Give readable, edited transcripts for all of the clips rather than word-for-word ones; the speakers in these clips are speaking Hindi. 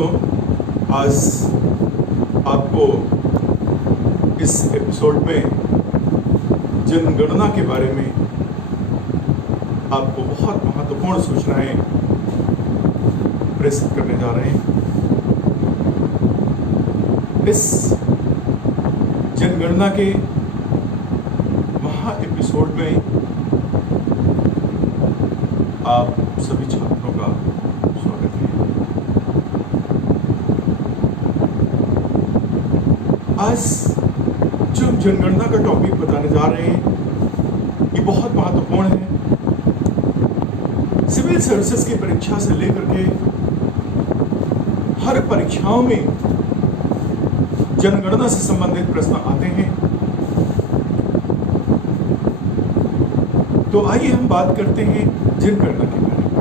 दोस्तों, आज आपको इस एपिसोड में जनगणना के बारे में आपको बहुत महत्वपूर्ण सूचनाएं प्रेषित करने जा रहे हैं। इस जनगणना के महा एपिसोड में आप सभी छात्रों का स्वागत है। आज जो हम जनगणना का टॉपिक बताने जा रहे हैं ये बहुत महत्वपूर्ण है। सिविल सर्विसेज की परीक्षा से लेकर के हर परीक्षाओं में जनगणना से संबंधित प्रश्न आते हैं। तो आइए हम बात करते हैं जनगणना के बारे में।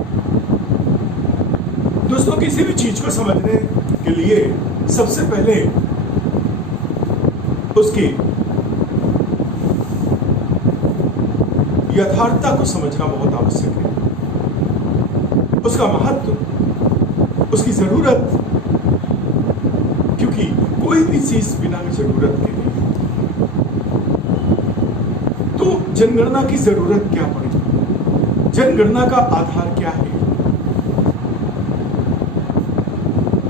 दोस्तों, किसी भी चीज को समझने के लिए सबसे पहले उसकी यथार्थता को समझना बहुत आवश्यक है। उसका महत्व, उसकी जरूरत, क्योंकि कोई भी चीज बिना जरूरत के नहीं। तो जनगणना की जरूरत क्या पड़ी? जनगणना का आधार क्या है?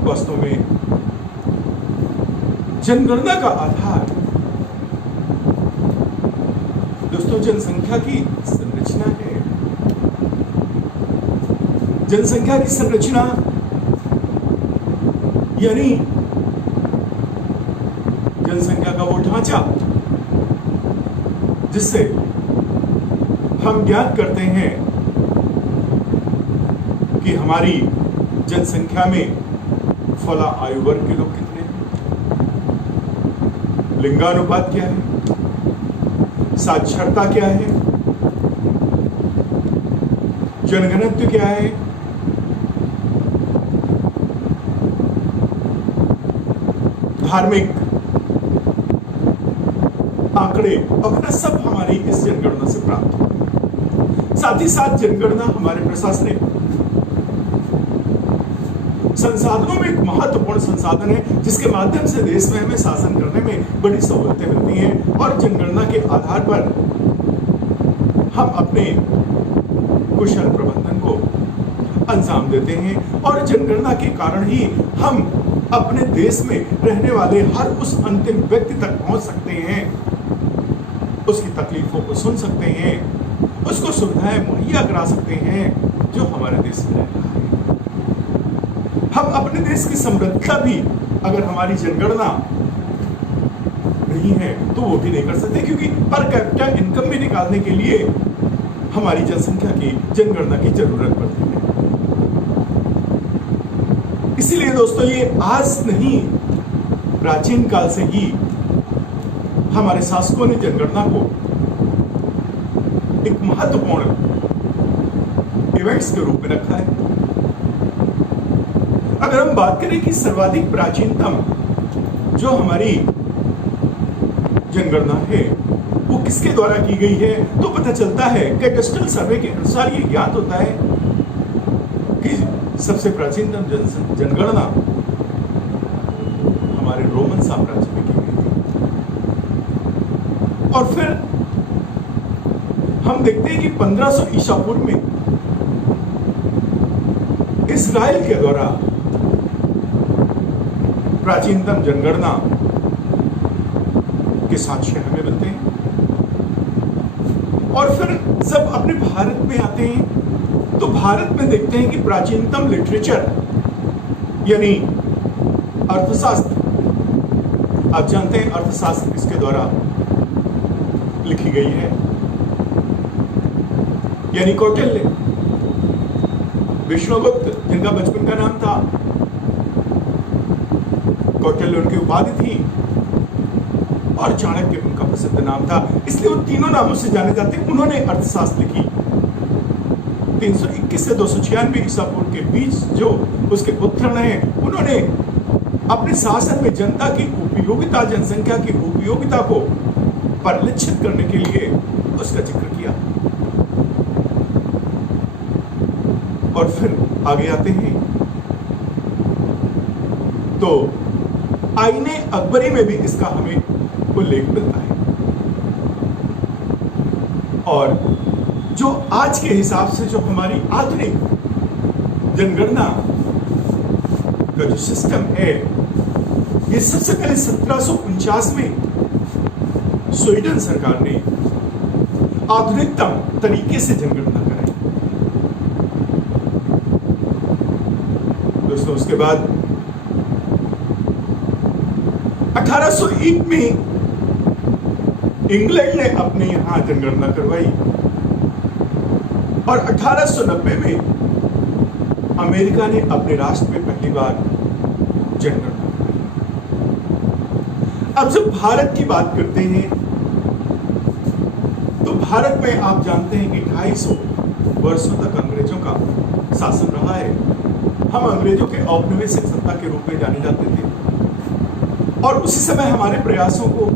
वास्तव में जनगणना का आधार दोस्तों जनसंख्या की संरचना है। जनसंख्या की संरचना यानी जनसंख्या का वो ढांचा जिससे हम ज्ञात करते हैं कि हमारी जनसंख्या में फला आयु वर्ग के लोग कितने हैं, लिंगानुपात क्या है, साक्षरता क्या है, जनघनत्व क्या है, धार्मिक आंकड़े वगैरह सब हमारी इस जनगणना से प्राप्त हो। साथ ही साथ जनगणना हमारे प्रशासनिक संसाधनों में एक महत्वपूर्ण संसाधन है जिसके माध्यम से देश में हमें शासन करने में बड़ी सहूलतें मिलती हैं और जनगणना के आधार पर हम अपने कुशल प्रबंधन को अंजाम देते हैं और जनगणना के कारण ही हम अपने देश में रहने वाले हर उस अंतिम व्यक्ति तक पहुंच सकते हैं, उसकी तकलीफों को सुन सकते हैं, उसको सुविधाएं मुहैया करा सकते हैं जो हमारे देश में रह रहा है। हम अपने देश की समृद्धता भी अगर हमारी जनगणना नहीं है तो वो भी नहीं कर सकते, क्योंकि पर कैपिटा इनकम भी निकालने के लिए हमारी जनसंख्या की जनगणना की जरूरत पड़ती है। इसीलिए दोस्तों ये आज नहीं, प्राचीन काल से ही हमारे शासकों ने जनगणना को एक महत्वपूर्ण इवेंट्स के रूप में रखा है। अगर हम बात करें कि सर्वाधिक प्राचीनतम जो हमारी जनगणना है वो किसके द्वारा की गई है, तो पता चलता है कैडेस्ट्रल सर्वे के अनुसार ये ज्ञात होता है कि सबसे प्राचीनतम जनगणना हमारे रोमन साम्राज्य में की गई थी। और फिर हम देखते हैं कि 1500 ईसा पूर्व में इजराइल के द्वारा प्राचीनतम जनगणना के साक्ष्य हमें मिलते हैं। और फिर जब अपने भारत में आते हैं तो भारत में देखते हैं कि प्राचीनतम लिटरेचर यानी अर्थशास्त्र, आप जानते हैं अर्थशास्त्र किसके द्वारा लिखी गई है, यानी कौटिल्य, विष्णुगुप्त जिनका बचपन का नाम था, कौटिल्य उनकी उपाधि थी, और चाणक्य उनका प्रसिद्ध नाम था। इसलिए वो तीनों नामों से जाने जाते हैं। उन्होंने अर्थशास्त्र लिखी 321 से 296 ईसा पूर्व के बीच जो उसके उत्तरण हैं, उन्होंने अपने शासन में जनता की उपयोगिता, जनसंख्या की उपयोगिता को परिलक्षित करने के लिए उसका जिक्र किया। और फिर आगे आते हैं तो आईने अकबरी में भी इसका हमें उल्लेख मिलता है। और जो आज के हिसाब से जो हमारी आधुनिक जनगणना का जो सिस्टम है, ये सबसे पहले 1749 में स्वीडन सरकार ने आधुनिकतम तरीके से जनगणना कराई। दोस्तों, उसके बाद 1801 में इंग्लैंड ने अपने यहां जनगणना करवाई और 1890 में अमेरिका ने अपने राष्ट्र में पहली बार जनगणना करवाई। अब जब भारत की बात करते हैं तो भारत में आप जानते हैं कि 250 वर्षों तक अंग्रेजों का शासन रहा है। हम अंग्रेजों के औपनिवेशिक सत्ता के रूप में जाने जाते थे और उसी समय हमारे प्रयासों को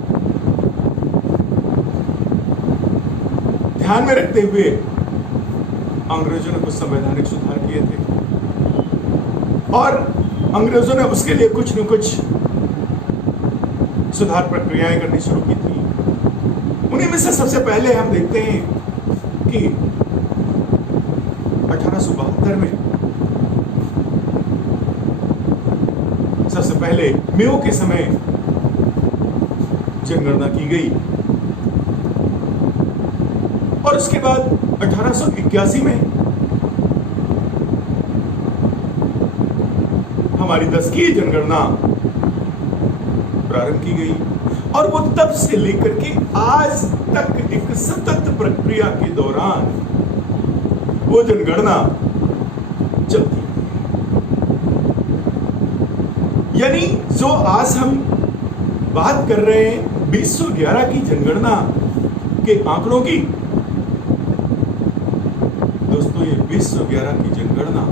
ध्यान में रखते हुए अंग्रेजों ने कुछ संवैधानिक सुधार किए थे और अंग्रेजों ने उसके लिए कुछ न कुछ सुधार प्रक्रियाएं करनी शुरू की थी। उन्हीं में से सबसे पहले हम देखते हैं कि 1872 में सबसे पहले मेयो के समय जनगणना की गई और उसके बाद 1881 में हमारी 10 की जनगणना प्रारंभ की गई और वो तब से लेकर के आज तक एक सतत प्रक्रिया के दौरान वो जनगणना चलती है। यानी जो आज हम बात कर रहे हैं 2011 की जनगणना के आंकड़ों की, दोस्तों ये 2011 की जनगणना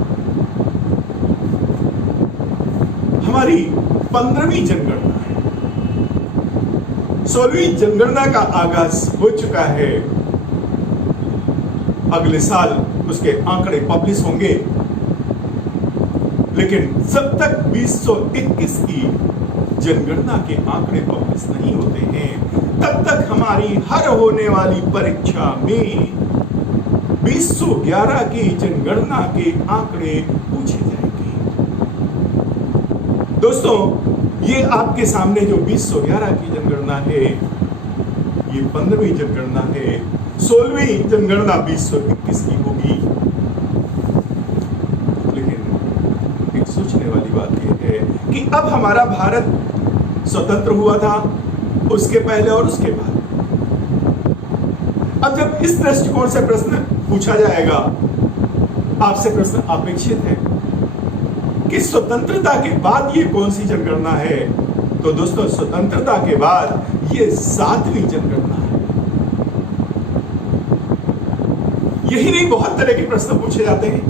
हमारी 15वीं जनगणना है। 16वीं जनगणना का आगाज हो चुका है। अगले साल उसके आंकड़े पब्लिश होंगे, लेकिन जब तक 2021 की जनगणना के आंकड़े पब्लिश नहीं होते हैं तब तक हमारी हर होने वाली परीक्षा में 2011 की जनगणना के आंकड़े पूछे जाएंगे। दोस्तों, ये आपके सामने जो 2011 की जनगणना है, ये 15वीं जनगणना है। 16वीं जनगणना 2021 की होगी। लेकिन एक सोचने वाली बात यह है कि अब हमारा भारत स्वतंत्र हुआ था, उसके पहले और उसके बाद। अब जब इस दृष्टिकोण से प्रश्न पूछा जाएगा, आपसे प्रश्न अपेक्षित है कि स्वतंत्रता के बाद ये कौन सी जनगणना है, तो दोस्तों स्वतंत्रता के बाद ये 7वीं जनगणना है। यही नहीं, बहुत तरह के प्रश्न पूछे जाते हैं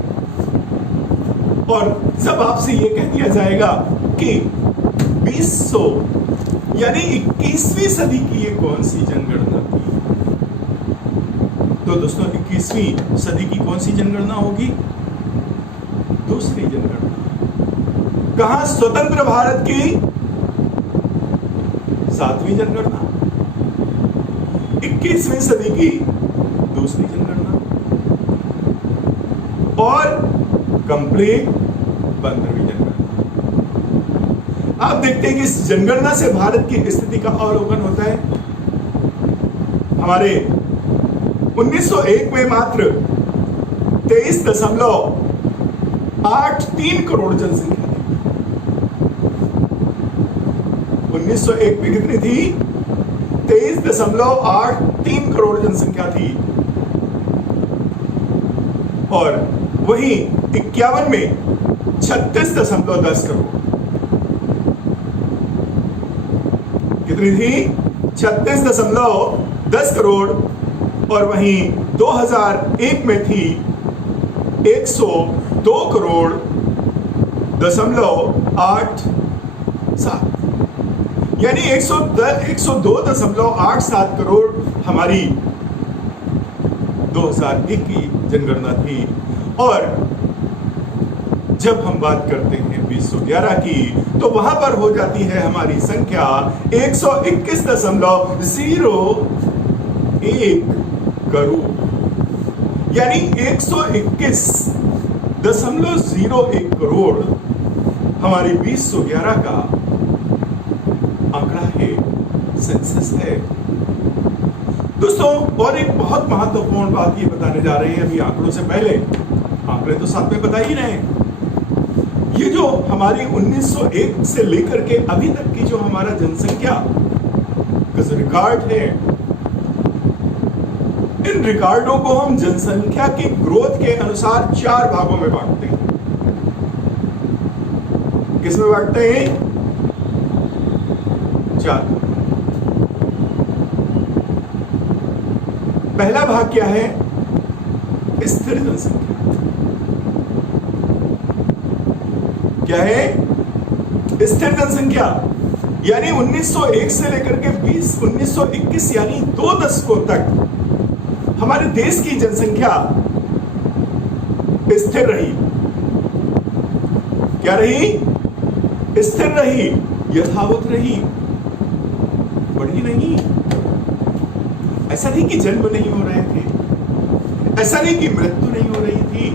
और जब आपसे ये कह दिया जाएगा कि 2000 यानी 21वीं सदी की ये कौन सी जनगणना थी, तो दोस्तों 21वीं सदी की कौन सी जनगणना होगी? दूसरी जनगणना। कहां? स्वतंत्र भारत की 7वीं जनगणना, 21वीं सदी की दूसरी जनगणना और कंप्लीट 15वीं जनगणना। आप देखते हैं कि इस जनगणना से भारत की स्थिति का अवलोकन होता है। हमारे 1901 में मात्र 23.83 करोड़ जनसंख्या थी। 1901 में कितनी थी? 23.83 करोड़ जनसंख्या थी और वहीं 51 में 36.10 करोड़। कितनी थी? 36.10 करोड़ और वहीं 2001 में थी 102 करोड़ 0.87, यानी 102.87 करोड़ हमारी 2001 की जनगणना थी। और जब हम बात करते हैं 2011 की, तो वहां पर हो जाती है हमारी संख्या 121.01 करोड़, यानी 121.01 करोड़ हमारी 2011 का आंकड़ा है, सेंसस है। दोस्तों, और एक बहुत महत्वपूर्ण बात ये बताने जा रहे हैं अभी आंकड़ों से पहले, आंकड़े तो साथ में बता ही रहे हैं। ये जो हमारी 1901 से लेकर के अभी तक की जो हमारा जनसंख्या का जो रिकॉर्ड है, इन रिकॉर्डों को हम जनसंख्या की ग्रोथ के अनुसार 4 भागों में बांटते हैं। किस में बांटते हैं? 4। पहला भाग क्या है? स्थिर जनसंख्या। क्या है? स्थिर जनसंख्या, यानी 1901 से लेकर के 1921 यानी 2 दशकों तक हमारे देश की जनसंख्या स्थिर रही। क्या रही? स्थिर रही, यथावत रही, बढ़ी नहीं। ऐसा नहीं कि जन्म नहीं हो रहे थे, ऐसा नहीं कि मृत्यु नहीं हो रही थी।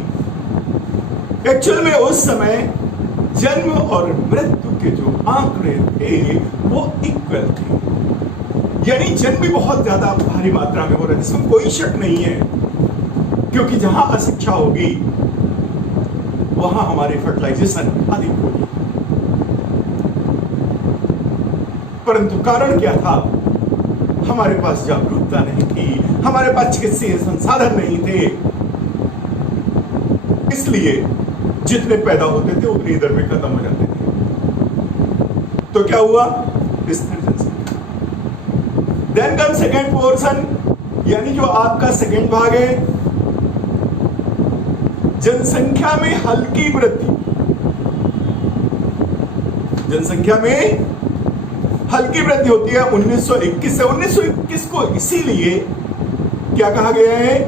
एक्चुअल में उस समय जन्म और मृत्यु के जो आंकड़े थे वो इक्वल थे, यानी जन्म भी बहुत ज्यादा भारी मात्रा में हो रहा है, जिसमें कोई शक नहीं है, क्योंकि जहां अशिक्षा होगी वहां हमारे फर्टिलाइजेशन अधिक होगी। परंतु कारण क्या था? हमारे पास जागरूकता नहीं थी, हमारे पास चिकित्सीय संसाधन नहीं थे, इसलिए जितने पैदा होते थे उतनी दर में खत्म हो जाते थे। तो क्या हुआ? स्थिर जनसंख्या। देन कम सेकेंड पोर्शन, यानी जो आपका सेकेंड भाग है, जनसंख्या में हल्की वृद्धि। जनसंख्या में हल्की वृद्धि होती है 1921 से। 1921 को इसीलिए क्या कहा गया है?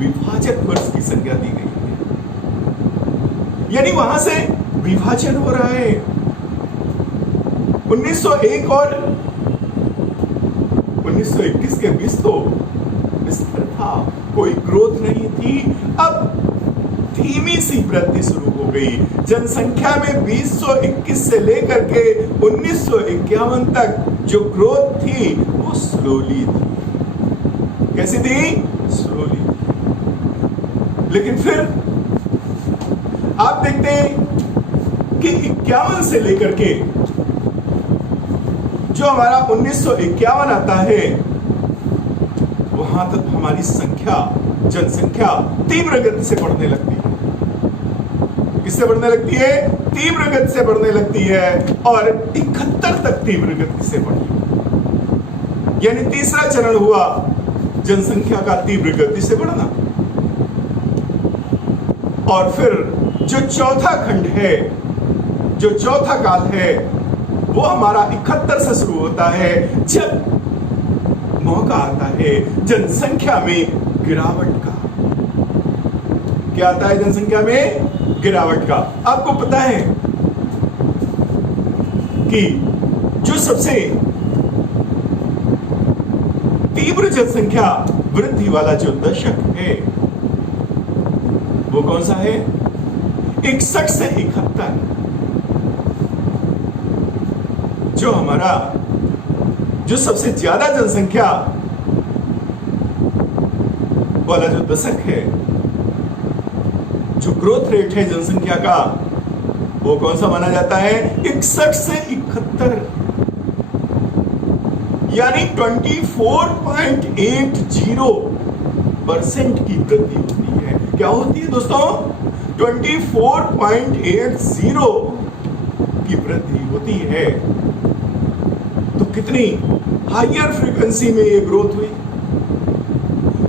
विभाजक वर्ष की संज्ञा दी गई है, यानी वहां से विभाजन हो रहा है। 1901 और 1921 के बीच तो स्थिर था, कोई ग्रोथ नहीं थी। अब धीमी सी वृद्धि शुरू हो गई जनसंख्या में। 2021 से लेकर के 1951 तक जो ग्रोथ थी वो स्लोली थी। कैसी थी? स्लोली। लेकिन फिर आप देखते हैं कि 51 से लेकर के जो हमारा 1951 आता है, वहां तक हमारी संख्या, जनसंख्या तीव्र गति से बढ़ने लगती है। किससे बढ़ने लगती है? तीव्र गति से बढ़ने लगती है, और 71 तक तीव्र गति से बढ़ी, यानी तीसरा चरण हुआ जनसंख्या का तीव्र गति से बढ़ना। और फिर जो चौथा खंड है, जो चौथा काल है, वो हमारा 71 से शुरू होता है, जब मौका आता है जनसंख्या में गिरावट का। क्या आता है जनसंख्या में? गिरावट का। आपको पता है कि जो सबसे तीव्र जनसंख्या वृद्धि वाला जो दशक है वो कौन सा है? 61 से 71। जो हमारा जो सबसे ज्यादा जनसंख्या वाला जो दशक है, जो ग्रोथ रेट है जनसंख्या का, वो कौन सा माना जाता है? 61 से 71, यानी 24.80% की वृद्धि होती है। क्या होती है दोस्तों? 24.80 की वृद्धि होती है। तो कितनी हायर फ्रीक्वेंसी में ये ग्रोथ हुई।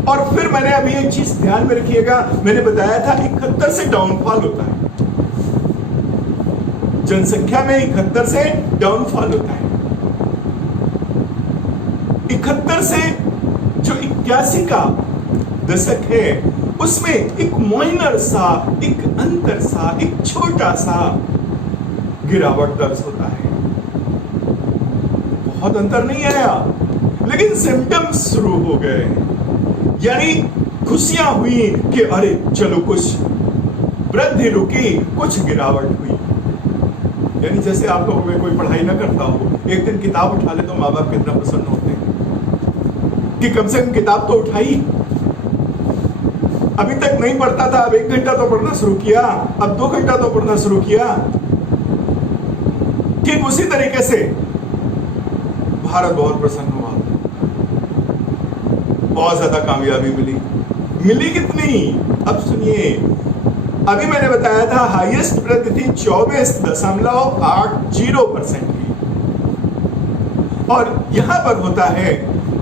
और फिर मैंने अभी एक चीज ध्यान में रखिएगा, मैंने बताया था 71 से डाउनफॉल होता है, जनसंख्या में 71 से डाउनफॉल होता है। 71 से जो 81 का दशक है, उसमें एक माइनर सा, एक अंतर सा, एक छोटा सा गिरावट दर्ज होता है। बहुत अंतर नहीं आया, लेकिन सिम्टम्स शुरू हो गए। यानी खुशियां हुई कि अरे चलो कुछ वृद्धि रुकी, कुछ गिरावट हुई। यानी जैसे आप लोगों में कोई पढ़ाई ना करता हो, एक दिन किताब उठा ले तो माँ बाप कितना प्रसन्न होते हैं कि कम से कम किताब तो उठाई। अभी तक नहीं पढ़ता था, अब 1 घंटा तो पढ़ना शुरू किया, अब 2 घंटा तो पढ़ना शुरू किया। ठीक उसी तरीके से भारत बहुत प्रसन्न हुआ, बहुत ज्यादा कामयाबी मिली कितनी? अब सुनिए, अभी मैंने बताया था हाईएस्ट वृद्धि थी 24.80% की, और यहां पर होता है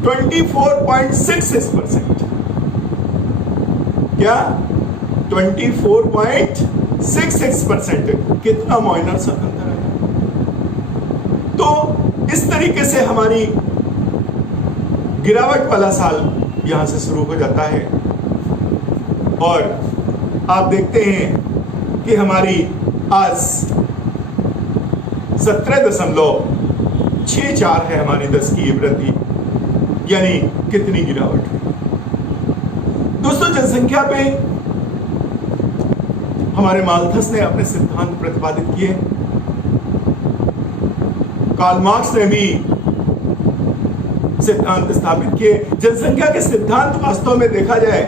24.66%। क्या 24.66%? कितना माइनर सा अंतर है। तो इस तरीके से हमारी गिरावट वाला साल यहां से शुरू हो जाता है, और आप देखते हैं कि हमारी आज 17.64 है हमारी 10 की वृद्धि, यानी कितनी गिरावट हुई। दोस्तों, जनसंख्या पे हमारे माल्थस ने अपने सिद्धांत प्रतिपादित किए, कार्ल मार्क्स ने भी सिद्धांत स्थापित किए। जनसंख्या के सिद्धांत वास्तव में देखा जाए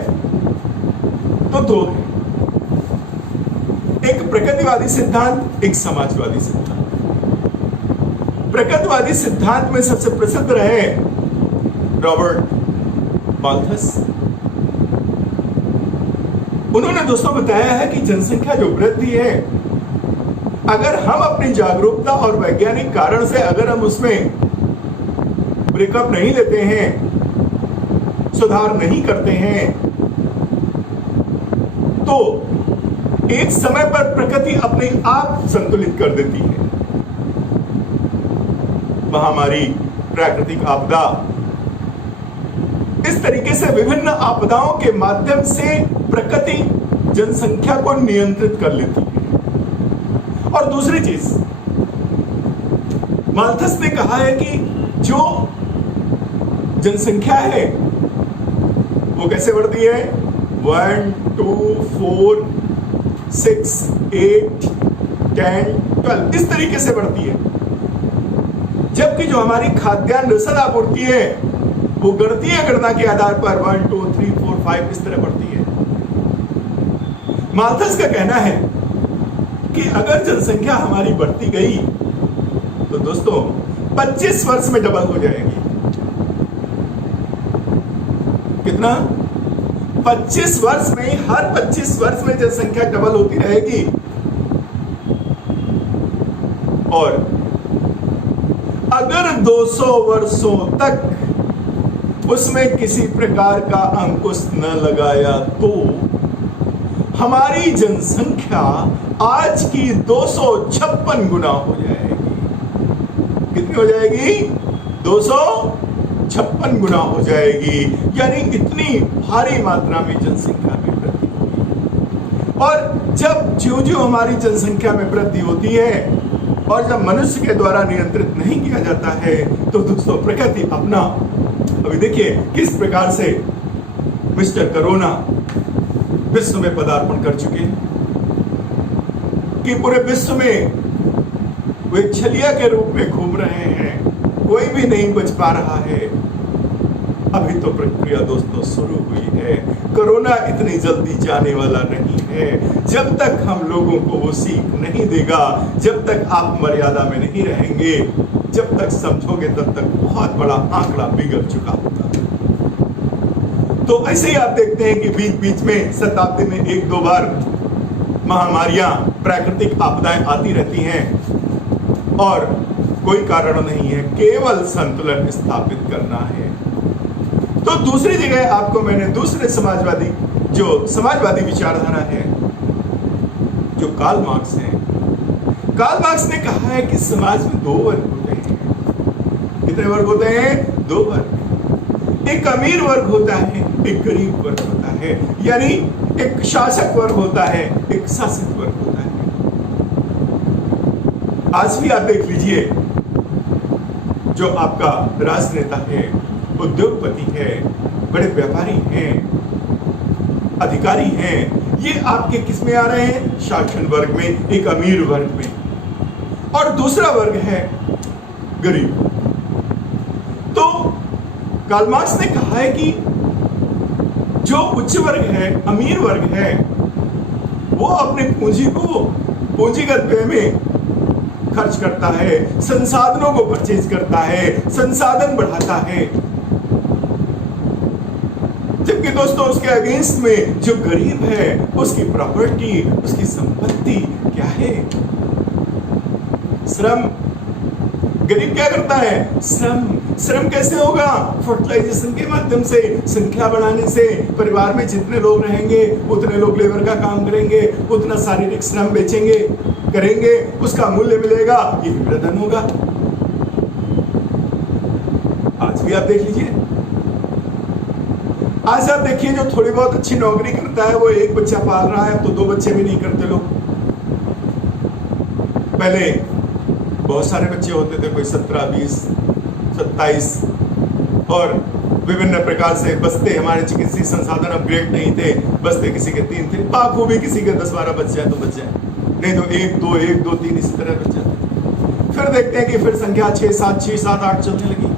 तो 2 है, एक प्रकृतिवादी सिद्धांत, एक समाजवादी सिद्धांत। प्रकृतिवादी सिद्धांत में सबसे प्रसिद्ध रहे रॉबर्ट माल्थस। उन्होंने दोस्तों बताया है कि जनसंख्या जो वृद्धि है, अगर हम अपनी जागरूकता और वैज्ञानिक कारण से अगर हम उसमें ब्रेकअप नहीं लेते हैं, सुधार नहीं करते हैं, तो एक समय पर प्रकृति अपने आप संतुलित कर देती है। महामारी, प्राकृतिक आपदा, इस तरीके से विभिन्न आपदाओं के माध्यम से प्रकृति जनसंख्या को नियंत्रित कर लेती है। और दूसरी चीज, माल्थस ने कहा है कि जो जनसंख्या है वो कैसे बढ़ती है? 1, 2, 4, 6, 8, 10, 12 इस तरीके से बढ़ती है। जबकि जो हमारी खाद्यान्न रसद आपूर्ति है वो गणितीय गणना के आधार पर 1, 2, 3, 4, 5 इस तरह बढ़ती है। माल्थस का कहना है कि अगर जनसंख्या हमारी बढ़ती गई तो दोस्तों 25 वर्ष में डबल हो जाएगी। कितना? 25 वर्ष में, हर 25 वर्ष में जनसंख्या डबल होती रहेगी। और अगर 200 वर्षों तक उसमें किसी प्रकार का अंकुश न लगाया तो हमारी जनसंख्या आज की 256 गुना हो जाएगी। कितनी हो जाएगी? 256 गुना हो जाएगी। यानी इतनी भारी मात्रा में जनसंख्या में वृद्धि होगी। और जब ज्यों-ज्यों हमारी जनसंख्या में वृद्धि होती है और जब मनुष्य के द्वारा नियंत्रित नहीं किया जाता है तो दोस्तों प्रकृति अपना, अभी देखिए किस प्रकार से मिस्टर कोरोना विश्व में पदार्पण कर चुके हैं कि पूरे विश्व में वे छलिया के रूप में घूम रहे हैं, कोई भी नहीं बच पा रहा है। अभी तो प्रक्रिया दोस्तों शुरू हुई है। कोरोना इतनी जल्दी जाने वाला नहीं है। जब तक हम लोगों को वो सीख नहीं देगा, जब तक आप मर्यादा में नहीं रहेंगे, जब तक समझोगे, तब तक बहुत बड़ा आंकड़ा बिगड़ चुका होगा। तो ऐसे ही आप देखते हैं कि बीच बीच में शताब्दी में 1-2 बार महामारियां, प्राकृतिक आपदाएं आती रहती हैं और कोई कारण नहीं है, केवल संतुलन स्थापित करना है। तो दूसरी जगह आपको मैंने दूसरे समाजवादी विचारधारा है जो कार्ल मार्क्स है। कार्ल मार्क्स ने कहा है कि समाज में 2 वर्ग होते हैं। कितने वर्ग होते हैं? 2 वर्ग। एक अमीर वर्ग होता है, एक गरीब वर्ग होता है। यानी एक शासक वर्ग होता है, एक शासित वर्ग होता है। आज भी आप देख लीजिए, जो आपका राजनेता है, उद्योगपति है, बड़े व्यापारी हैं, अधिकारी हैं, ये आपके किस में आ रहे हैं? शासन वर्ग में, एक अमीर वर्ग में। और दूसरा वर्ग है गरीब। तो कार्ल मार्क्स ने कहा है कि जो उच्च वर्ग है, अमीर वर्ग है, वो अपने पूंजी को पूंजीगत व्यय में खर्च करता है, संसाधनों को परचेज करता है, संसाधन बढ़ाता है। जबकि दोस्तों उसके अगेंस्ट में जो गरीब है, उसकी प्रॉपर्टी, उसकी संपत्ति क्या है? श्रम। गरीब क्या करता है? श्रम। श्रम कैसे होगा? फर्टिलाइजेशन के माध्यम से, संख्या बढ़ाने से। परिवार में जितने लोग रहेंगे उतने लोग लेबर का काम करेंगे, उतना शारीरिक श्रम बेचेंगे, करेंगे, उसका मूल्य मिलेगा, ये विवर्धन होगा। आज भी आप देख लीजिए, आज आप देखिए जो थोड़ी बहुत अच्छी नौकरी करता है वो एक बच्चा पाल रहा है, तो 2 बच्चे भी नहीं करते लोग। पहले बहुत सारे बच्चे होते थे, कोई 17, 20, 27, और विभिन्न प्रकार से बस्ते। हमारे चिकित्सीय संसाधन अपग्रेड नहीं थे, बस्ते किसी के 3 थे, बाखूबी किसी के 10-12 बच जाए तो बच जाए, नहीं तो 1, 2, 1, 2, 3 इसी तरह बच जाते। फिर देखते हैं कि फिर संख्या 6, 7, 6, 7, 8 चलने लगी।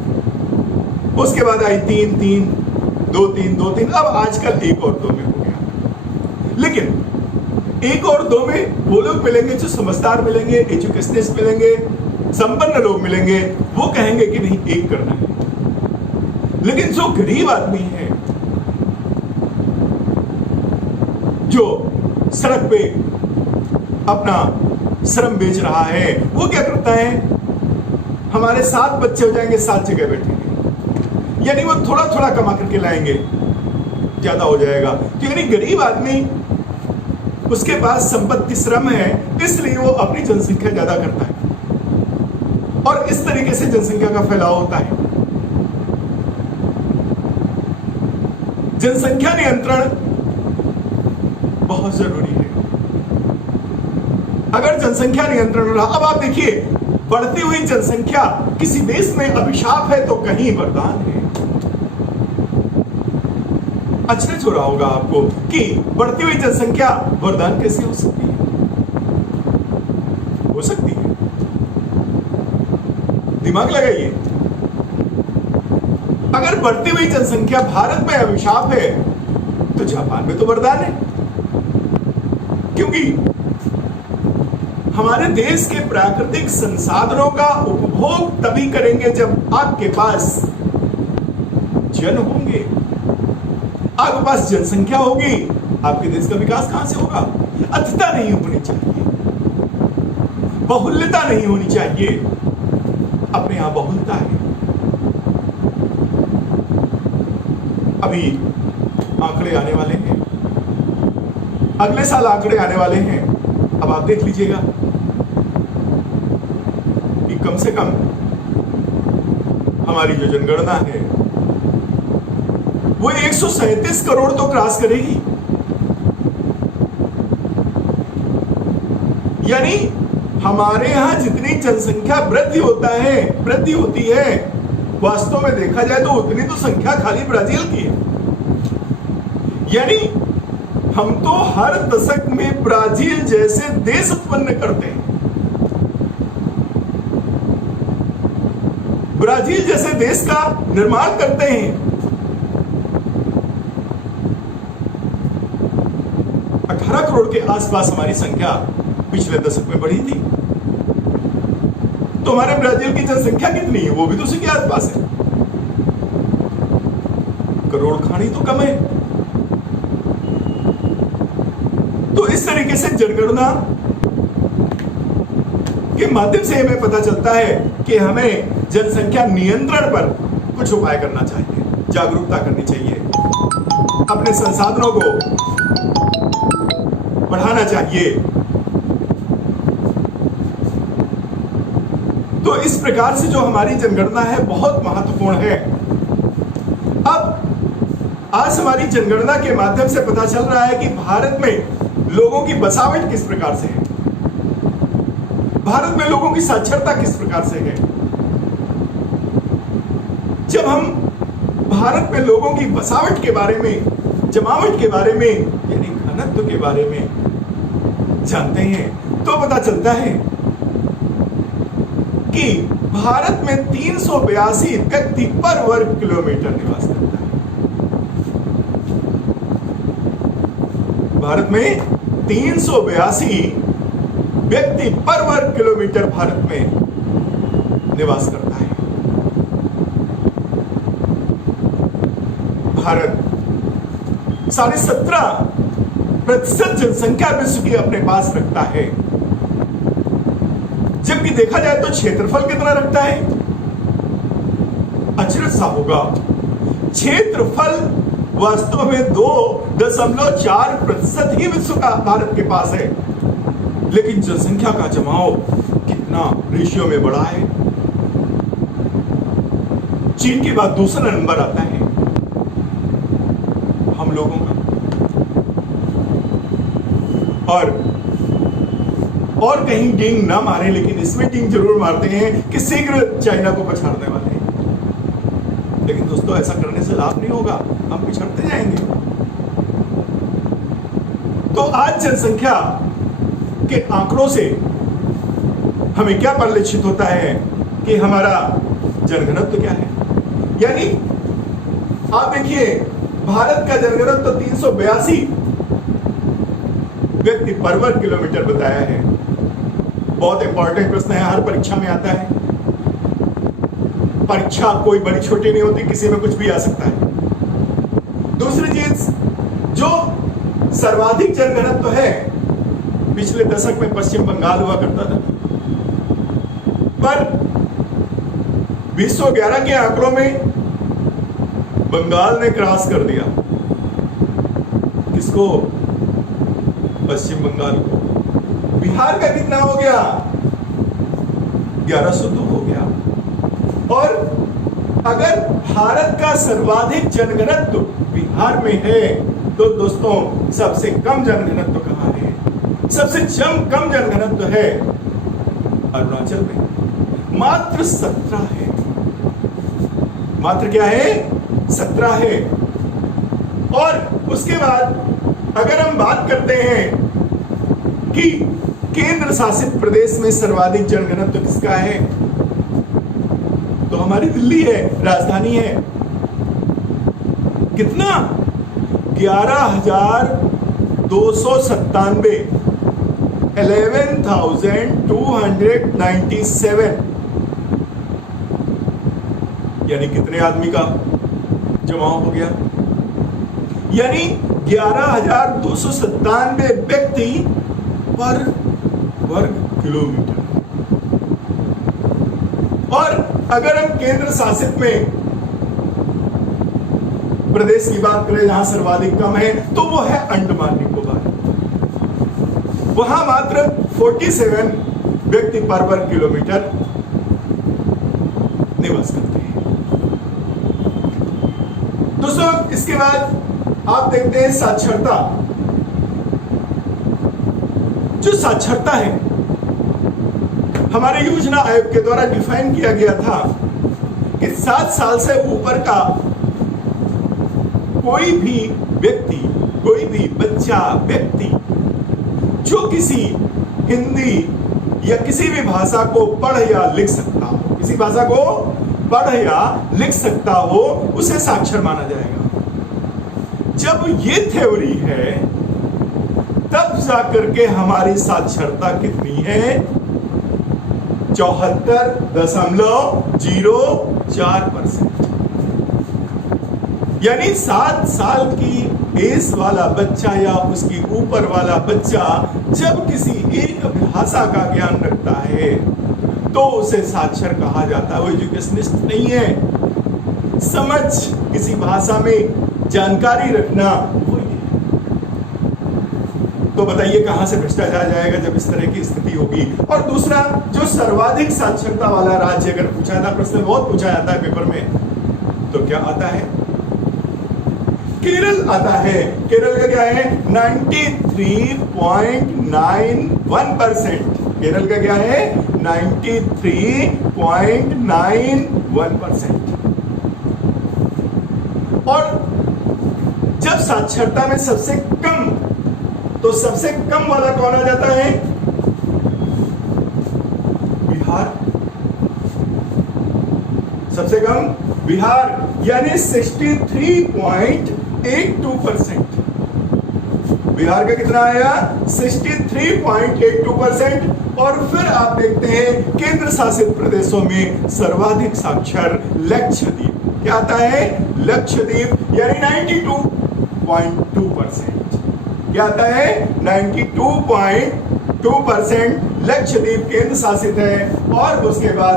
उसके बाद आई 3, 3, 2, 3, 2, 3, अब आजकल 1 और 2 में हो गया। लेकिन 1 और 2 में वो लोग मिलेंगे जो समझदार मिलेंगे, एजुकेशनिस्ट मिलेंगे, संपन्न लोग मिलेंगे, वो कहेंगे कि नहीं 1 करना है। लेकिन जो गरीब आदमी है, जो सड़क पे अपना श्रम बेच रहा है, वो क्या करता है? हमारे 7 बच्चे हो जाएंगे, 7 जगह बैठेंगे, यानी वो थोड़ा थोड़ा कमा करके लाएंगे, ज्यादा हो जाएगा। तो यानी गरीब आदमी, उसके पास संपत्ति श्रम है, इसलिए वो अपनी जनसंख्या ज्यादा करता है, और इस तरीके से जनसंख्या का फैलाव होता है। जनसंख्या नियंत्रण बहुत जरूरी है। अगर जनसंख्या नियंत्रण रहा, अब आप देखिए, बढ़ती हुई जनसंख्या किसी देश में अभिशाप है तो कहीं वरदान है। आश्चर्य हो रहा होगा आपको कि बढ़ती हुई जनसंख्या वरदान कैसे हो सकती है? हो सकती है, दिमाग लगाइए। अगर बढ़ती हुई जनसंख्या भारत में अभिशाप है तो जापान में तो वरदान है, क्योंकि हमारे देश के प्राकृतिक संसाधनों का उपभोग तभी करेंगे जब आपके पास जन होंगे, आपके पास जनसंख्या होगी। आपके देश का विकास कहां से होगा? अतता नहीं होनी चाहिए, बहुल्यता नहीं होनी चाहिए। अपने यहां बहुलता है। अभी आंकड़े आने वाले हैं, अगले साल आंकड़े आने वाले हैं। अब आप देख लीजिएगा कि कम से कम हमारी जो जनगणना है वो 137 करोड़ तो क्रॉस करेगी। यानी हमारे यहां जितनी जनसंख्या वृद्धि होती है, वास्तव में देखा जाए तो उतनी तो संख्या खाली ब्राजील की है। यानी हम तो हर दशक में ब्राजील जैसे देश उत्पन्न करते हैं, ब्राजील जैसे देश का निर्माण करते हैं। 18 करोड़ के आसपास हमारी संख्या पिछले दशक में बढ़ी थी। तो हमारे ब्राजील की जनसंख्या कितनी है? वो भी तो उसी के आसपास है, करोड़ खानी तो कम है। तो इस तरीके से जनगणना के माध्यम से हमें पता चलता है कि हमें जनसंख्या नियंत्रण पर कुछ उपाय करना चाहिए, जागरूकता करनी चाहिए, अपने संसाधनों को बढ़ाना चाहिए। तो इस प्रकार से जो हमारी जनगणना है बहुत महत्वपूर्ण है। अब आज हमारी जनगणना के माध्यम से पता चल रहा है कि भारत में लोगों की बसावट किस प्रकार से है। भारत में लोगों की साक्षरता किस प्रकार से है। जब हम भारत में लोगों की बसावट के बारे में, जमावट के बारे में, यानी घनत्व के बारे में जानते हैं तो पता चलता है कि भारत में 382 व्यक्ति पर वर्ग किलोमीटर निवास करता है। भारत में 382 व्यक्ति पर वर्ग किलोमीटर भारत में निवास करता है। भारत 17.5% जनसंख्या विश्व की अपने पास रखता है, जबकि देखा जाए तो क्षेत्रफल कितना रखता है। अचरज सा होगा, क्षेत्रफल वास्तव में 2.4% ही विश्व का भारत के पास है, लेकिन जनसंख्या का जमाव कितना रेशियो में बड़ा है। चीन के बाद दूसरा नंबर आता है हम लोगों का, और कहीं डिंग ना मारे, लेकिन इसमें डिंग जरूर मारते हैं कि शीघ्र चाइना को पछाड़ने वाले हैं। लेकिन दोस्तों ऐसा करने से लाभ नहीं होगा, हम पिछड़ते जाएंगे। तो आज जनसंख्या के आंकड़ों से हमें क्या परिलक्षित होता है कि हमारा जनघनत्व क्या है। यानी आप देखिए, भारत का जनघनत्व 382 व्यक्ति पर वर्ग किलोमीटर बताया है। बहुत इंपॉर्टेंट प्रश्न है, हर परीक्षा में आता है। परीक्षा कोई बड़ी छोटी नहीं होती, किसी में कुछ भी आ सकता है। दूसरी चीज, जो सर्वाधिक जनघनत्व है, पिछले दशक में पश्चिम बंगाल हुआ करता था, पर 2011 के आंकड़ों में बंगाल ने क्रॉस कर दिया। किसको? पश्चिम बंगाल को। बिहार का कितना हो गया? 1102 हो गया। और अगर भारत का सर्वाधिक जनघनत्व बिहार में है, तो दोस्तों सबसे कम जनघनत्व कहां है? सबसे कम जनघनत्व है अरुणाचल में, मात्र 17 है। मात्र क्या है? 17 है। और उसके बाद अगर हम बात करते हैं कि केंद्र शासित प्रदेश में सर्वाधिक जनघनत्व किसका है, तो हमारी दिल्ली है, राजधानी है। कितना? 11,297, 11,297। यानी कितने आदमी का जमाव हो गया? यानी 11,297 व्यक्ति पर वर्ग किलोमीटर। और अगर हम केंद्र शासित में प्रदेश की बात करें जहां सर्वाधिक कम है, तो वो है अंडमान निकोबार। वहां मात्र 47 व्यक्ति पर वर्ग किलोमीटर निवास करते हैं। दोस्तों इसके बाद आप देखते हैं साक्षरता। जो साक्षरता है, हमारे योजना आयोग के द्वारा डिफाइन किया गया था कि 7 साल से ऊपर का कोई भी व्यक्ति, कोई भी बच्चा व्यक्ति जो किसी हिंदी या किसी भी भाषा को पढ़ या लिख सकता हो, किसी भाषा को पढ़ या लिख सकता हो, उसे साक्षर माना जाएगा। जब ये थ्योरी है, तब जाकर के हमारी साक्षरता कितनी है? 74.04%। यानी 7 साल की एज वाला बच्चा या उसकी ऊपर वाला बच्चा जब किसी एक भाषा का ज्ञान रखता है, तो उसे साक्षर कहा जाता है। वो एजुकेशनिस्ट नहीं है। समझ, किसी भाषा में जानकारी रखना, वो है। तो बताइए कहां से भ्रष्टाचार जाएगा जब इस तरह की स्थिति होगी। और दूसरा, जो सर्वाधिक साक्षरता वाला राज्य अगर पूछा जाता, प्रश्न बहुत पूछा जाता है पेपर में, तो क्या आता है? केरल आता है। केरल का क्या है? 93.91%। केरल का क्या है 93.91%। और जब साक्षरता में सबसे कम, तो सबसे कम वाला कौन आ जाता है? बिहार। सबसे कम बिहार, यानी 63.82%। बिहार का कितना आया? 63.82%। और फिर आप देखते हैं केंद्र शासित प्रदेशों में सर्वाधिक साक्षर लक्षद्वीप। क्या आता है? लक्षद्वीप, यानी 92.2%। क्या आता है? 92.2% लक्षद्वीप केंद्र शासित है। और उसके बाद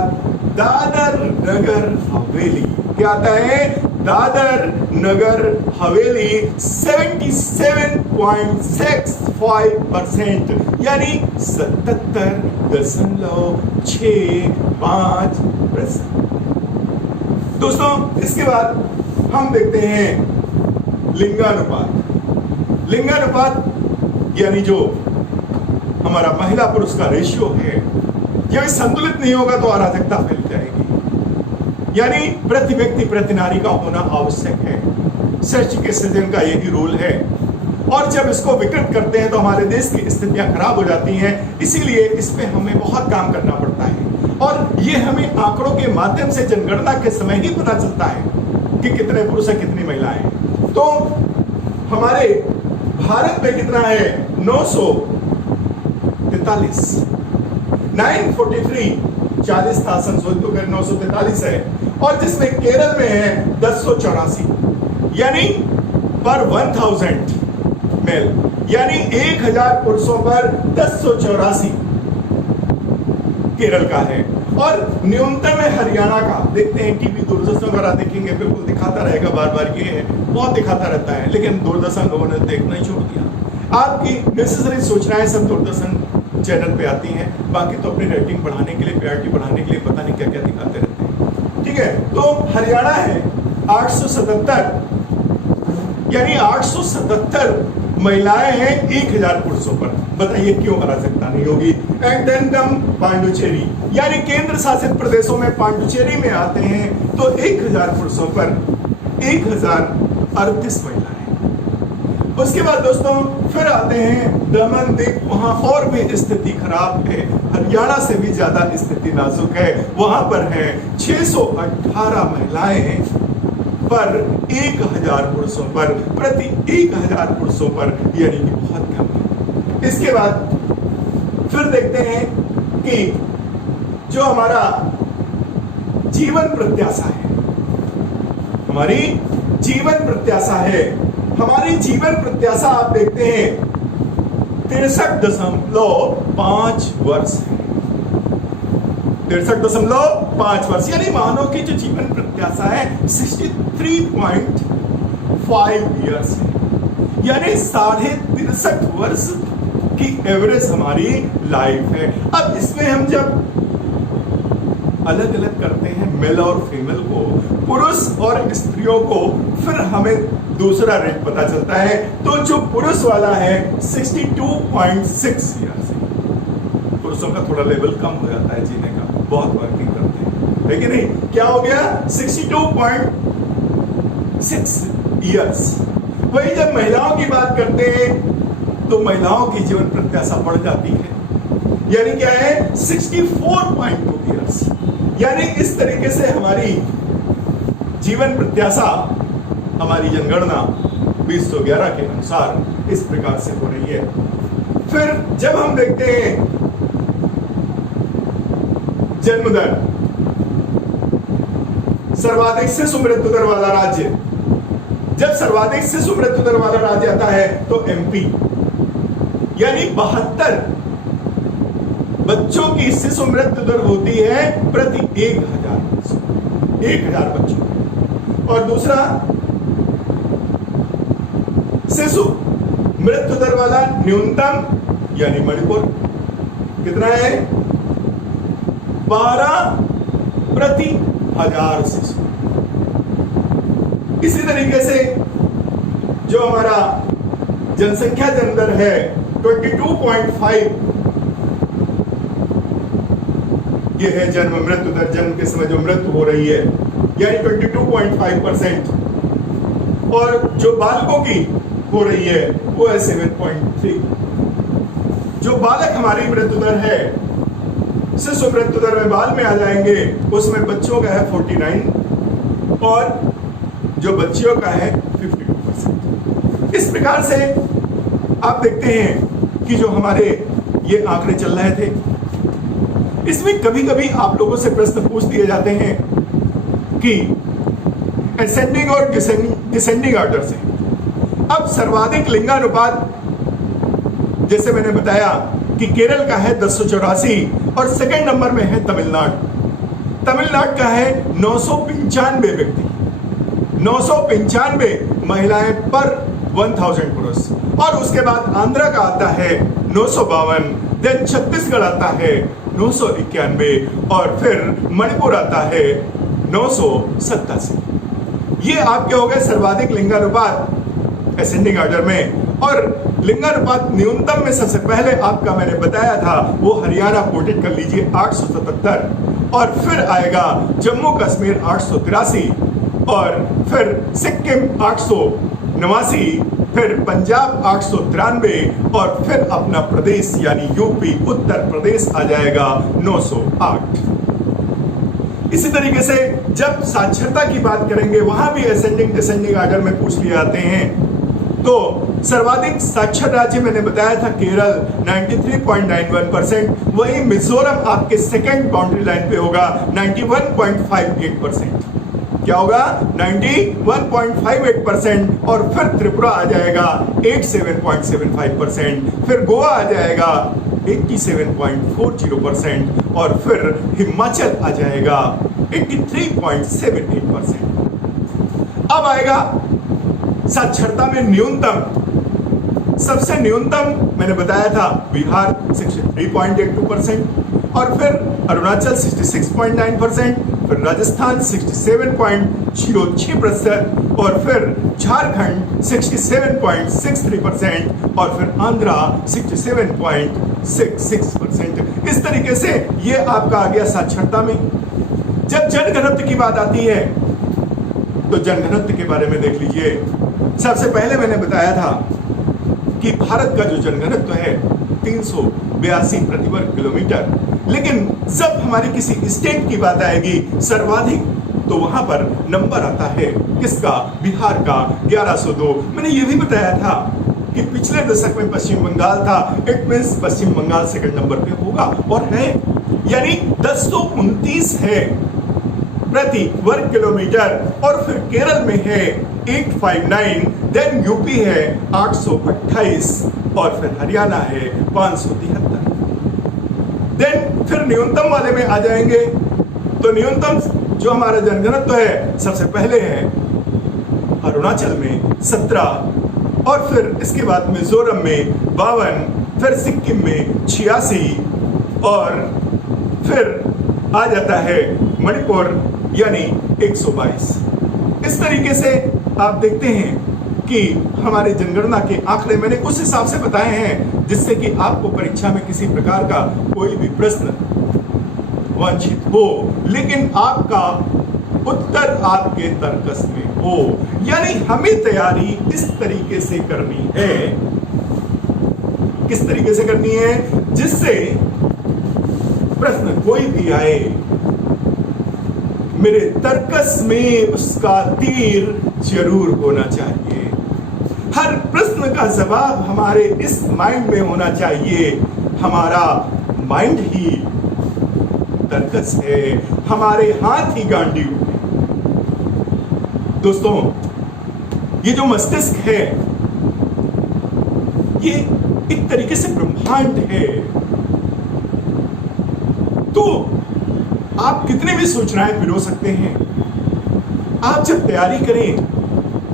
दादर नगर हवेली, क्या आता है? दादर नगर हवेली 77.65%, यानी 77.65%। दोस्तों, इसके बाद हम देखते हैं लिंगानुपात। लिंगानुपात यानी जो हमारा महिला पुरुष का रेशियो है, यह संतुलित नहीं होगा तो अराजकता फैल जाएगी। यानी प्रति व्यक्ति प्रति नारी का होना आवश्यक है। सृष्टि के सृजन का यही रूल है। और जब इसको विकृत करते हैं तो हमारे देश की स्थितियां खराब हो जाती हैं। इसीलिए इस पे हमें बहुत काम करना पड़ता है। और ये हमें आंकड़ों के माध्यम से जनगणना के समय ही पता चलता है कि कितने पुरुष हैं, कितनी महिलाएं। तो हमारे भारत में कितना है? 943, 943, 40 था, संशोधित होकर 943 है। और जिसमें केरल में है 1084, यानी पर 1000 मेल, यानी 1000 पुरुषों पर 1084 केरल का है। और न्यूनतम है हरियाणा का। देखते हैं टीवी दूरदर्शन वगैरह देखेंगे, बिल्कुल दिखाता रहेगा, बार बार ये है, बहुत दिखाता रहता है। लेकिन दूरदर्शन लोगों ने देखना ही छोड़ दिया। आपकी नेसेसरी सूचनाएं सब दूरदर्शन चैनल पे आती हैं, बाकी तो अपनी रेटिंग बढ़ाने के लिए, पीआरटी बढ़ाने के लिए पता नहीं क्या क्या दिखाते रहते हैं। ठीक है, तो हरियाणा है 877, यानी 877 महिलाएं हैं 1000 पुरुषों पर। बताइए क्यों अराजकता नहीं होगी? एंड देन कम पांडुचेरी, यानी केंद्र शासित प्रदेशों में पांडुचेरी में आते हैं तो 1000 पुरुषों पर 1038 महिलाएं। उसके बाद दोस्तों फिर आते हैं दमन दीव, वहां और भी स्थिति खराब है, हरियाणा से भी ज्यादा स्थिति नाजुक है। वहां पर है 618 महिलाएं पर 1000 पुरुषों पर, प्रति 1000 पुरुषों पर, यानी कि बहुत कम है। इसके बाद फिर देखते हैं कि जो हमारा जीवन प्रत्याशा है, हमारी जीवन प्रत्याशा है, हमारी जीवन प्रत्याशा आप देखते हैं 63.5 वर्ष है। 63.5 वर्ष, यानी मानव की जो जीवन प्रत्याशा है 63.5 ईयर्स है, यानी 63.5 वर्ष की एवरेज हमारी लाइफ है। अब इसमें हम जब अलग अलग करते हैं मेल और फीमेल को, पुरुष और स्त्रियों को, फिर हमें दूसरा रेट पता चलता है। तो जो पुरुष वाला है 62.6 ईयर्स है। पुरुषों का थोड़ा लेवल कम हो जाता है जीने का, बहुत वर्किंग करते हैं, है कि नहीं? क्या हो गया? 62.6 ईयर्स। वही जब महिलाओं की बात करते हैं तो महिलाओं की जीवन प्रत्याशा बढ़ जाती है, यानी क्या है 64.2 ईयर्स। यानी इस तरीके से हमारी जीवन प्रत्याशा, हमारी जनगणना 2011 के अनुसार इस प्रकार से हो रही है। फिर जब हम देखते हैं जन्म दर, सर्वाधिक शिशु मृत्यु दर वाला राज्य, जब सर्वाधिक शिशु मृत्यु दर वाला राज्य आता है तो एमपी, यानी 72 बच्चों की शिशु मृत्यु दर होती है प्रति 1000 बच्चों। और दूसरा शिशु मृत्यु दर वाला न्यूनतम, यानी मणिपुर कितना है? 12 प्रति 1000 शिशु। इसी तरीके से जो हमारा जनसंख्या जनदर है 22.5 ये है जन्म मृत्यु दर, जन्म के समय जो मृत्यु हो रही है, यानी 22.5%, और जो बालकों की हो रही है वो है 7.3। जो बालक हमारी मृत्यु दर है, शिशु मृत्यु दर में बाल में आ जाएंगे, उसमें बच्चों का है 49 और जो बच्चियों का है 52%। इस प्रकार से आप देखते हैं कि जो हमारे ये आंकड़े चल रहे थे, इसमें कभी कभी आप लोगों से प्रश्न पूछ दिए जाते हैं कि असेंडिंग और डिसेंडिंग ऑर्डर से। अब सर्वाधिक लिंगानुपात जैसे मैंने बताया कि केरल का है 1084 और सेकंड नंबर में है तमिलनाडु। तमिलनाडु का है 995 व्यक्ति, 995 महिलाएं पर 1000 पुरुष, और उसके बाद आंध्रा का आता है 952, देन छत्तीसगढ़ आता है 991 और फिर मणिपुर आता है 987। ये आपके हो गए सर्वाधिक लिंगानुपात असेंडिंग ऑर्डर में। और लिंगानुपात न्यूनतम में सबसे पहले आपका मैंने बताया था वो हरियाणा कोटेड कर लीजिए 877, और फिर आएगा जम्मू कश्मीर 883, और फिर सिक्किम 889, फिर पंजाब 893, और फिर अपना प्रदेश यानी यूपी उत्तर प्रदेश आ जाएगा 908। इसी तरीके से जब साक्षरता की बात करेंगे वहां भी असेंडिंग डिसेंडिंग ऑर्डर में पूछ लिए जाते हैं। तो सर्वाधिक साक्षर राज्य मैंने बताया था केरल 93.91%, वही मिजोरम आपके सेकंड बाउंड्री लाइन पे होगा 91.58%। क्या होगा 91.58%, और फिर त्रिपुरा आ जाएगा 87.75%, फिर गोवा आ जाएगा 87.40%, और फिर हिमाचल आ जाएगा 83.78%। अब आएगा साक्षरता में न्यूनतम, सबसे न्यूनतम मैंने बताया था बिहार 63.82%, और फिर अरुणाचल 66.9%, फिर राजस्थान 67.06%, और फिर झारखंड 67.63%, और फिर आंध्रा 67.66%। इस तरीके से ये आपका आ गया साक्षरता में। जब जनघनत्व की बात आती है तो जनघनत्व के बारे में देख लीजिए। सबसे पहले मैंने बताया था कि भारत का जो जनघनत्व है 382 प्रति वर्ग किलोमीटर, लेकिन जब हमारी किसी स्टेट की बात आएगी सर्वाधिक, तो वहां पर नंबर आता है किसका? बिहार का 1102। मैंने ये भी बताया था कि पिछले दशक में पश्चिम बंगाल था, it means Paschim Bengal second number पे होगा और है, यानी 1029 है प्रति वर्ग किलोमीटर, और फिर केरल में है 859, देन यूपी है 828, और फिर हरियाणा है 573। देन फिर न्यूनतम वाले में आ जाएंगे, तो न्यूनतम जो हमारा जनघनत्व है सबसे पहले है अरुणाचल में 17, और फिर इसके बाद मिजोरम में 52, फिर सिक्किम में 86, और फिर आ जाता है मणिपुर यानी 122। इस तरीके से आप देखते हैं कि हमारे जनगणना के आंकड़े मैंने उस हिसाब से बताए हैं जिससे कि आपको परीक्षा में किसी प्रकार का कोई भी प्रश्न वांछित हो, लेकिन आपका उत्तर आपके तर्कस में हो। यानी हमें तैयारी इस तरीके से करनी है, किस तरीके से करनी है, जिससे प्रश्न कोई भी आए मेरे तर्कस में उसका तीर जरूर होना चाहिए। हर प्रश्न का जवाब हमारे इस माइंड में होना चाहिए। हमारा माइंड ही तर्कस है, हमारे हाथ ही गांडीव है। दोस्तों, ये जो मस्तिष्क है ये एक तरीके से ब्रह्मांड है। तो आप कितने भी सूचनाएं पिरो सकते हैं। आप जब तैयारी करें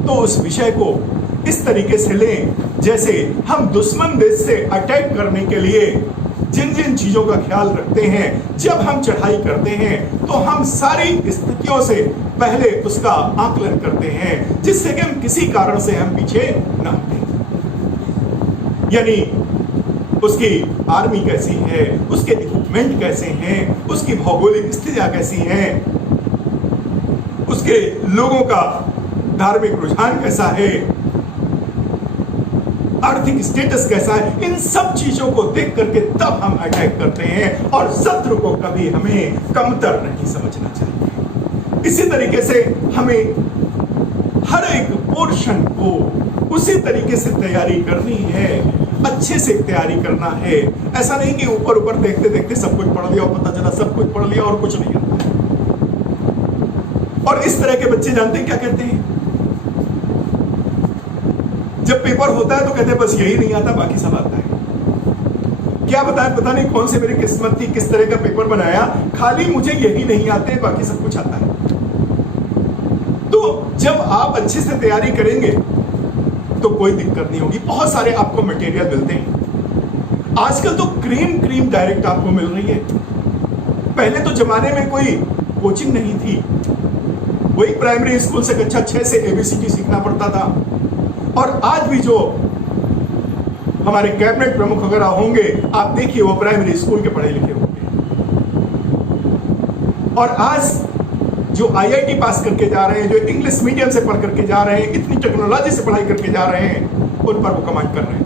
तो उस विषय को इस तरीके से लें जैसे हम दुश्मन देश से अटैक करने के लिए जिन जिन चीजों का ख्याल रखते हैं, जब हम चढ़ाई करते हैं तो हम सारी स्थितियों से पहले उसका आकलन करते हैं, जिससे कि हम किसी कारण से हम पीछे ना हटें। यानी उसकी आर्मी कैसी है, उसके इक्विपमेंट कैसे हैं, उसकी भौगोलिक स्थितियां कैसी हैं, उसके लोगों का धार्मिक रुझान कैसा है, आर्थिक स्टेटस कैसा है, इन सब चीजों को देख करके तब हम अटैक करते हैं। और शत्रु को कभी हमें कमतर नहीं समझना चाहिए। इसी तरीके से हमें हर एक पोर्शन को उसी तरीके से तैयारी करनी है, अच्छे से तैयारी करना है। ऐसा नहीं कि ऊपर ऊपर देखते देखते सब कुछ पढ़ लिया और पता चला सब कुछ पढ़ लिया और कुछ नहीं आता है। और इस तरह के बच्चे जानते हैं क्या कहते हैं, जब पेपर होता है तो कहते हैं बस यही नहीं आता, बाकी सब आता है। क्या बताएं, पता नहीं कौन सी मेरी किस्मत थी, किस तरह का पेपर बनाया, खाली मुझे यही नहीं आते, बाकी सब कुछ आता है। तो जब आप अच्छे से तैयारी करेंगे तो कोई दिक्कत नहीं होगी। बहुत सारे आपको मटेरियल मिलते हैं आजकल, तो क्रीम डायरेक्ट आपको मिल रही है। पहले तो जमाने में कोई कोचिंग नहीं थी, वही प्राइमरी स्कूल से कक्षा 6 से ABCD सीखना पड़ता था। और आज भी जो हमारे कैबिनेट प्रमुख वगैरह होंगे, आप देखिए वो प्राइमरी स्कूल के पढ़े लिखे होंगे। और आज जो IIT पास करके जा रहे हैं, जो इंग्लिश मीडियम से पढ़ करके जा रहे हैं, इतनी टेक्नोलॉजी से पढ़ाई करके जा रहे हैं, उन पर वो कमांड कर रहे हैं।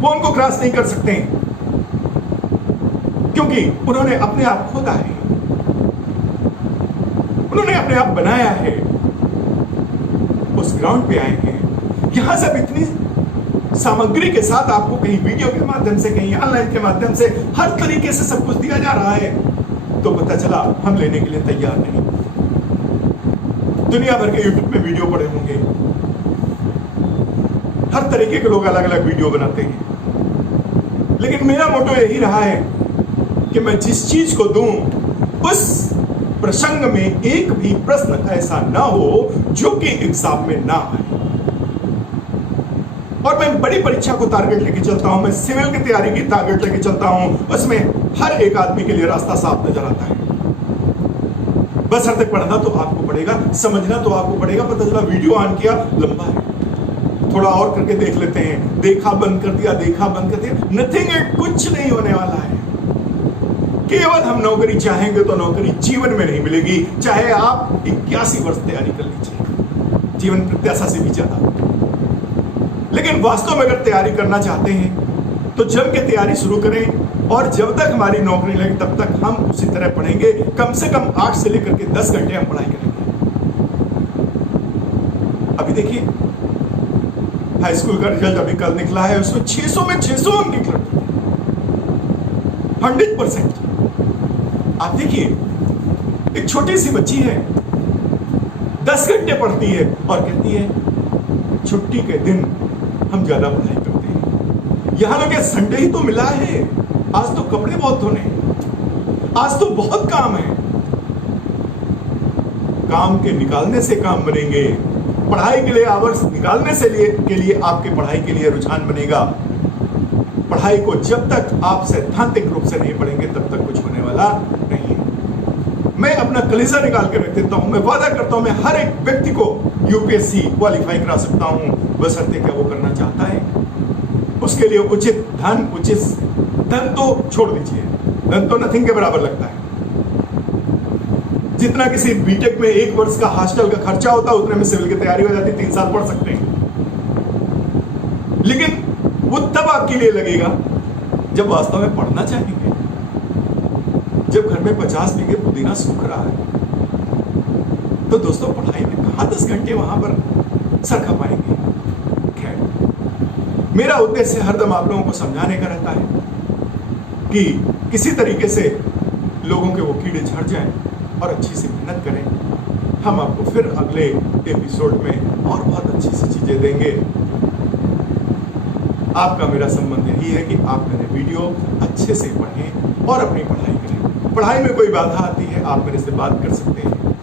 वो उनको क्रॉस नहीं कर सकते क्योंकि उन्होंने अपने आप खोदा है, उन्होंने अपने आप बनाया है, उस ग्राउंड पे आए हैं। यहां सब इतनी सामग्री के साथ आपको कहीं वीडियो के माध्यम से, कहीं ऑनलाइन के माध्यम से, हर तरीके से सब कुछ दिया जा रहा है, तो पता चला हम लेने के लिए तैयार नहीं। दुनिया भर के YouTube में वीडियो पड़े होंगे, हर तरीके के लोग अलग अलग वीडियो बनाते हैं, लेकिन मेरा मोटो यही रहा है कि मैं जिस चीज को दूं उस प्रसंग में एक भी प्रश्न ऐसा ना हो जो कि एग्जाम में ना आए। और मैं बड़ी परीक्षा को टारगेट लेके चलता हूं, मैं सिविल की तैयारी की टारगेट लेके चलता हूं, उसमें हर एक आदमी के लिए रास्ता साफ नजर आता है। बस हर तक पढ़ना तो आपको पड़ेगा, समझना तो आपको पड़ेगा। पता चला वीडियो ऑन किया, लंबा है, थोड़ा और करके देख लेते हैं, देखा बंद कर दिया, देखा बंद कर दिया, नथिंग है, कुछ नहीं होने वाला है। केवल हम नौकरी चाहेंगे तो नौकरी जीवन में नहीं मिलेगी, चाहे आप 81 वर्ष तैयारी कर लीजिए, जीवन प्रत्याशा से भी ज्यादा। लेकिन वास्तव में अगर तैयारी करना चाहते हैं तो जम के तैयारी शुरू करें, और जब तक हमारी नौकरी लगे तब तक हम उसी तरह पढ़ेंगे। कम से कम 8 से लेकर के 10 घंटे हम पढ़ाई करेंगे। अभी देखिए हाई स्कूल का रिजल्ट अभी कल निकला है, उसमें 600 में 600 अंक निकले, 100%। आप देखिए एक छोटी सी बच्ची है, 10 घंटे पढ़ती है और कहती है छुट्टी के दिन हम ज्यादा पढ़ाई करते हैं। यहां लोग संडे ही तो मिला है, आज तो कपड़े बहुत धोने, आज तो बहुत काम है। काम के निकालने से काम बनेंगे, पढ़ाई के लिए आवर्स निकालने से के लिए आपके पढ़ाई के लिए रुझान बनेगा। पढ़ाई को जब तक आप सैद्धांतिक रूप से नहीं पढ़ेंगे तब तक कुछ होने वाला नहीं है। मैं अपना कलेजा निकाल के रख देता हूं, मैं वादा करता हूं मैं हर एक व्यक्ति को UPSC क्वालिफाई करा सकता हूं, बशर्ते क्या वो करना चाहता है। उसके लिए उचित धन तो छोड़ दीजिए, धन तो नथिंग के बराबर लगता है। जितना किसी बीटेक में 1 वर्ष का हॉस्टल का खर्चा होता है उतने में सिविल की तैयारी हो जाती, 3 साल पढ़ सकते हैं। लेकिन वो तब आपके लिए लगेगा जब वास्तव में पढ़ना चाहेंगे, जब घर में 50 बीघे पुदीना सूख रहा है। तो दोस्तों पढ़ाई में कहां 10 घंटे वहां पर सर खपाएंगे। खैर, मेरा उद्देश्य हरदम आप लोगों को समझाने का रहता है कि किसी तरीके से लोगों के वो कीड़े झड़ जाएं और अच्छी सी मेहनत करें। हम आपको फिर अगले एपिसोड में और बहुत अच्छी सी चीजें देंगे। आपका मेरा संबंध यही है कि आप मेरे वीडियो अच्छे से पढ़ें और अपनी पढ़ाई करें। पढ़ाई में कोई बाधा आती है आप मेरे से बात कर सकते हैं,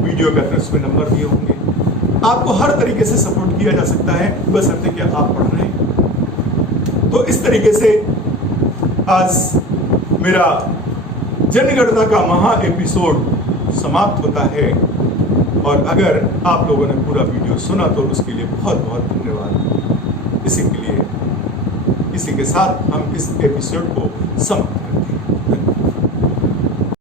वीडियो के अंदर उसमें नंबर दिए होंगे। आपको हर तरीके से सपोर्ट किया जा सकता है, बशर्ते कि आप पढ़ रहे हैं। तो इस तरीके से आज मेरा जनगणना का महा एपिसोड समाप्त होता है। और अगर आप लोगों ने पूरा वीडियो सुना तो उसके लिए बहुत बहुत धन्यवाद। इसी के साथ हम इस एपिसोड को समाप्त